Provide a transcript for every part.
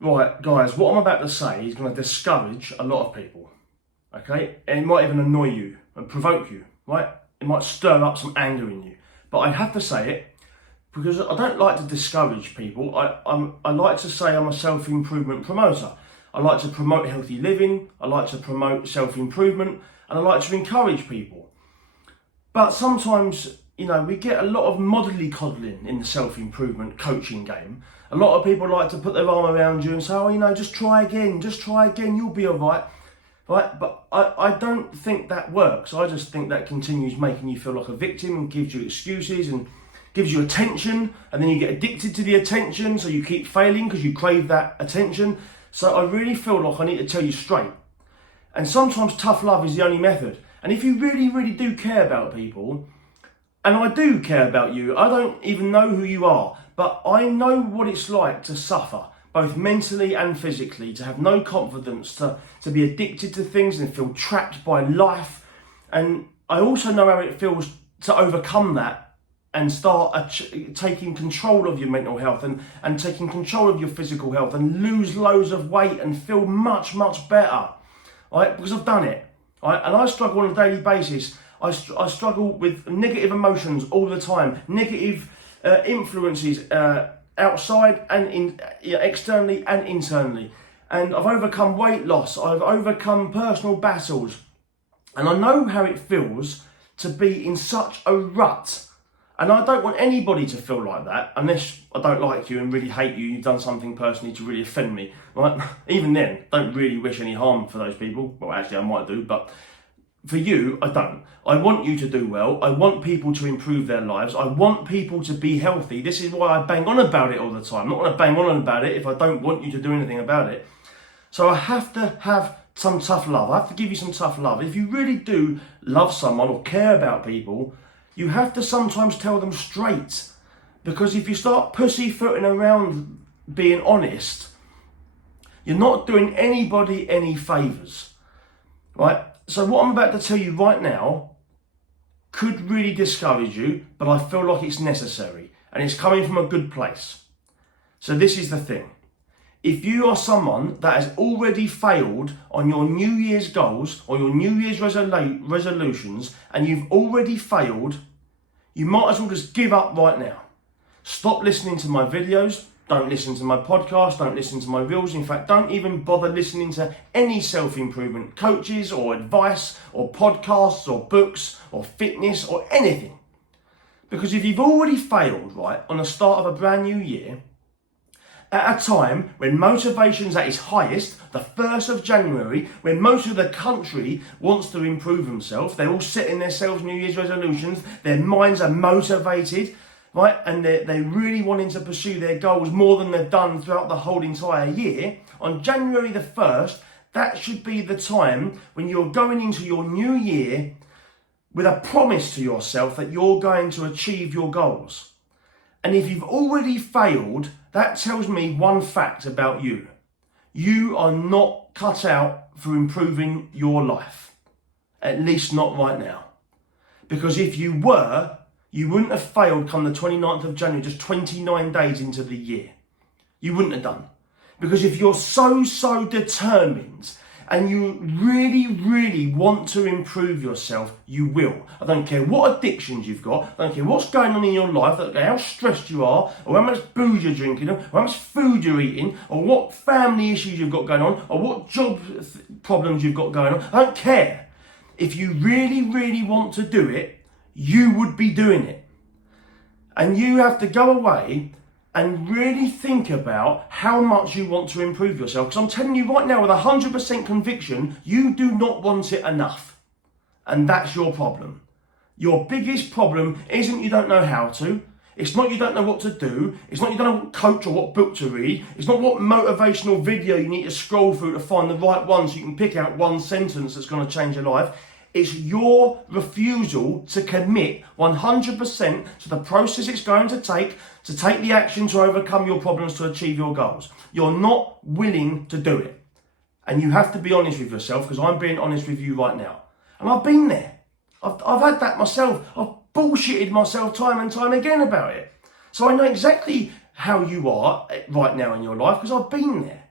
Right, guys, what I'm about to say is going to discourage a lot of people, okay? And it might even annoy you and provoke you, right? It might stir up some anger in you. But I have to say it because I don't like to discourage people. I like to say I'm a self-improvement promoter. I like to promote healthy living, I like to promote self-improvement, and I like to encourage people. But sometimes, we get a lot of coddling in the self-improvement coaching game. A lot of people like to put their arm around you and say, just try again, you'll be all right. Right? But I don't think that works. I just think that continues making you feel like a victim and gives you excuses and gives you attention, and then you get addicted to the attention, so you keep failing because you crave that attention. So I really feel like I need to tell you straight. And sometimes tough love is the only method. And if you really, really do care about people, and I do care about you, I don't even know who you are, but I know what it's like to suffer, both mentally and physically, to have no confidence, to be addicted to things and feel trapped by life. And I also know how it feels to overcome that and start taking control of your mental health and taking control of your physical health and lose loads of weight and feel much, much better, right? Because I've done it, right? And I struggle on a daily basis. I struggle with negative emotions all the time, negative influences outside and externally and internally. And I've overcome weight loss, I've overcome personal battles, and I know how it feels to be in such a rut. And I don't want anybody to feel like that, unless I don't like you and really hate you, you've done something personally to really offend me, right? Even then, don't really wish any harm for those people. Well, actually I might do, but for you, I don't. I want you to do well. I want people to improve their lives. I want people to be healthy. This is why I bang on about it all the time. I'm not going to bang on about it if I don't want you to do anything about it. So I have to have some tough love. I have to give you some tough love. If you really do love someone or care about people, you have to sometimes tell them straight. Because if you start pussyfooting around being honest, you're not doing anybody any favours, right? So what I'm about to tell you right now could really discourage you, but I feel like it's necessary and it's coming from a good place. So this is the thing. If you are someone that has already failed on your New Year's goals or your New Year's resolutions and you've already failed, you might as well just give up right now. Stop listening to my videos. Don't listen to my podcast. Don't listen to my reels. In fact, don't even bother listening to any self-improvement coaches or advice or podcasts or books or fitness or anything. Because if you've already failed, right, on the start of a brand new year, at a time when motivation's at its highest, the 1st of January, when most of the country wants to improve themselves, they're all setting themselves New Year's resolutions, their minds are motivated, right, and they're really wanting to pursue their goals more than they've done throughout the whole entire year. On January the 1st, that should be the time when you're going into your new year with a promise to yourself that you're going to achieve your goals. And if you've already failed, that tells me one fact about you. You are not cut out for improving your life. At least not right now. Because if you were, you wouldn't have failed come the 29th of January, just 29 days into the year. You wouldn't have done. Because if you're so determined and you really, really want to improve yourself, you will. I don't care what addictions you've got, I don't care what's going on in your life, I don't care how stressed you are, or how much booze you're drinking, or how much food you're eating, or what family issues you've got going on, or what job problems you've got going on. I don't care. If you really, really want to do it, you would be doing it. And you have to go away and really think about how much you want to improve yourself. Because I'm telling you right now with 100% conviction, you do not want it enough. And that's your problem. Your biggest problem isn't you don't know how to. It's not you don't know what to do. It's not you don't know what coach or what book to read. It's not what motivational video you need to scroll through to find the right one so you can pick out one sentence that's going to change your life. It's your refusal to commit 100% to the process it's going to take the action to overcome your problems to achieve your goals. You're not willing to do it. And you have to be honest with yourself, because I'm being honest with you right now. And I've been there. I've had that myself. I've bullshitted myself time and time again about it. So I know exactly how you are right now in your life, because I've been there.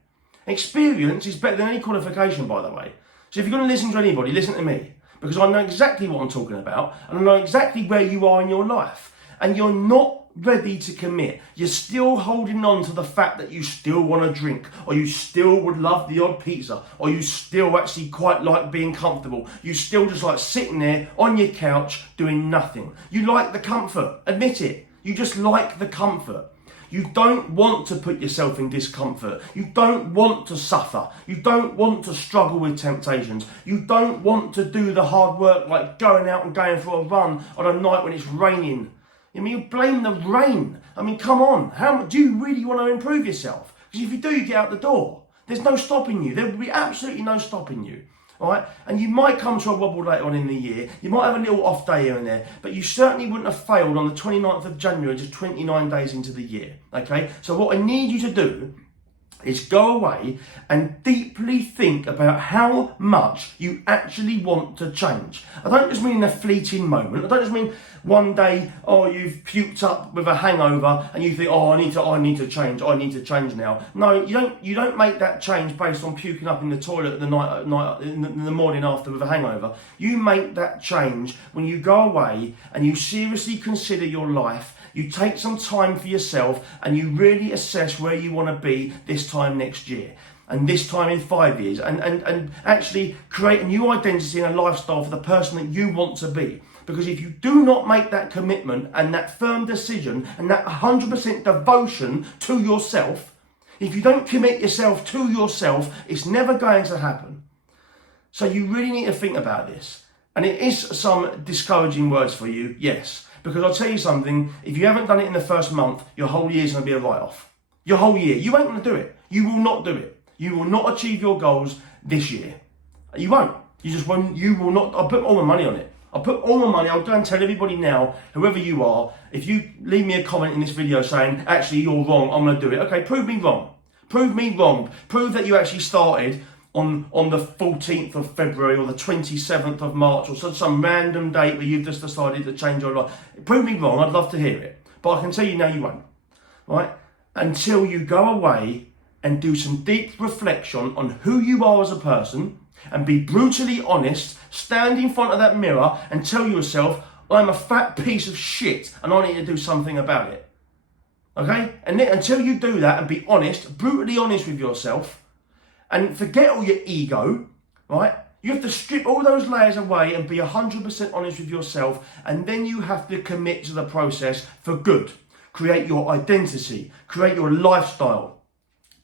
Experience is better than any qualification, by the way. So if you're going to listen to anybody, listen to me. Because I know exactly what I'm talking about, and I know exactly where you are in your life. And you're not ready to commit. You're still holding on to the fact that you still want to drink, or you still would love the odd pizza, or you still actually quite like being comfortable. You still just like sitting there on your couch doing nothing. You like the comfort. Admit it. You just like the comfort. You don't want to put yourself in discomfort. You don't want to suffer. You don't want to struggle with temptations. You don't want to do the hard work like going out and going for a run on a night when it's raining. I mean, you blame the rain. I mean, come on. How do you really want to improve yourself? Because if you do, you get out the door. There's no stopping you. There will be absolutely no stopping you. All right? And you might come to a wobble later on in the year. You might have a little off day here and there. But you certainly wouldn't have failed on the 29th of January, just 29 days into the year. Okay? So what I need you to do is go away and deeply think about how much you actually want to change. I don't just mean in a fleeting moment. I don't just mean one day, you've puked up with a hangover and you think, I need to change now. No, you don't make that change based on puking up in the toilet in the morning after with a hangover. You make that change when you go away and you seriously consider your life. You take some time for yourself and you really assess where you want to be this time next year and this time in 5 years and actually create a new identity and a lifestyle for the person that you want to be. Because if you do not make that commitment and that firm decision and that 100% devotion to yourself, if you don't commit yourself to yourself, it's never going to happen. So you really need to think about this. And it is some discouraging words for you, yes. Because I'll tell you something, if you haven't done it in the first month, your whole year is going to be a write-off. Your whole year. You ain't going to do it. You will not do it. You will not achieve your goals this year. You won't. You just won't. You will not. I'll put all my money on it. I'll put all my money. I'll go and tell everybody now, whoever you are, if you leave me a comment in this video saying, actually, you're wrong, I'm going to do it. Okay, prove me wrong. Prove me wrong. Prove that you actually started on the 14th of February or the 27th of March or some random date where you've just decided to change your life. Prove me wrong, I'd love to hear it. But I can tell you now you won't, right? Until you go away and do some deep reflection on who you are as a person and be brutally honest, stand in front of that mirror and tell yourself, I'm a fat piece of shit and I need to do something about it. Okay? And then, until you do that and be honest, brutally honest with yourself, and forget all your ego, right? You have to strip all those layers away and be 100% honest with yourself. And then you have to commit to the process for good. Create your identity. Create your lifestyle.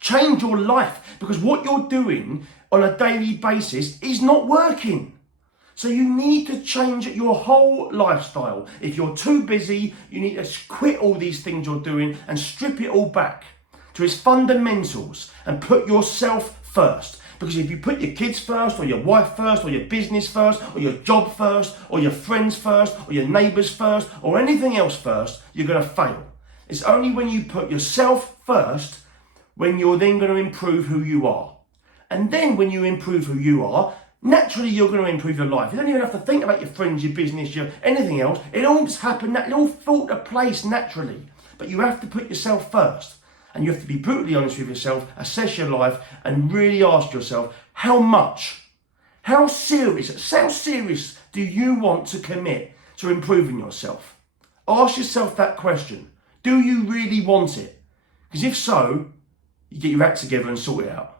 Change your life. Because what you're doing on a daily basis is not working. So you need to change your whole lifestyle. If you're too busy, you need to quit all these things you're doing and strip it all back to its fundamentals and put yourself first. Because if you put your kids first, or your wife first, or your business first, or your job first, or your friends first, or your neighbours first, or anything else first, you're going to fail. It's only when you put yourself first when you're then going to improve who you are. And then when you improve who you are, naturally you're going to improve your life. You don't even have to think about your friends, your business, your anything else. It all just happens, it all falls into place naturally. But you have to put yourself first. And you have to be brutally honest with yourself, assess your life, and really ask yourself, how serious do you want to commit to improving yourself? Ask yourself that question. Do you really want it? Because if so, you get your act together and sort it out.